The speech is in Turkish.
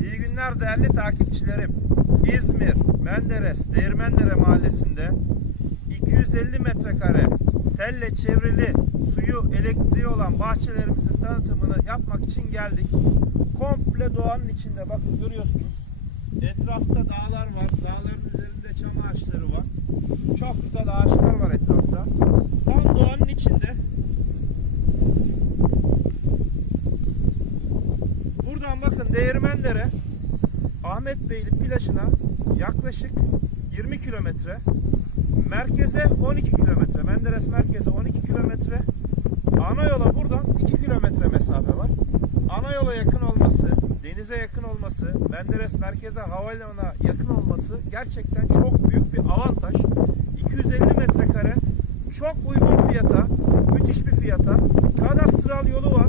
İyi günler değerli takipçilerim. İzmir, Menderes, Değirmendere mahallesinde 250 metrekare telle çevrili suyu, elektriği olan bahçelerimizin tanıtımını yapmak için geldik. Komple doğanın içinde bakın görüyorsunuz. Etrafta dağlar var. Dağların üzerinde çam ağaçları var. Çok güzel ağaçlar var etrafta. Tam doğanın içinde. Buradan bakın Değirmendere Ahmet Beyli plajına yaklaşık 20 kilometre. Merkeze 12 kilometre. Menderes merkeze 12 kilometre. Ana yola buradan 2 kilometre mesafe var. Ana yola yakın olması, denize yakın olması, Menderes merkeze havalimanına yakın olması gerçekten çok büyük bir avantaj. 250 metrekare çok uygun fiyata, müthiş bir fiyata. Kadastral yolu var.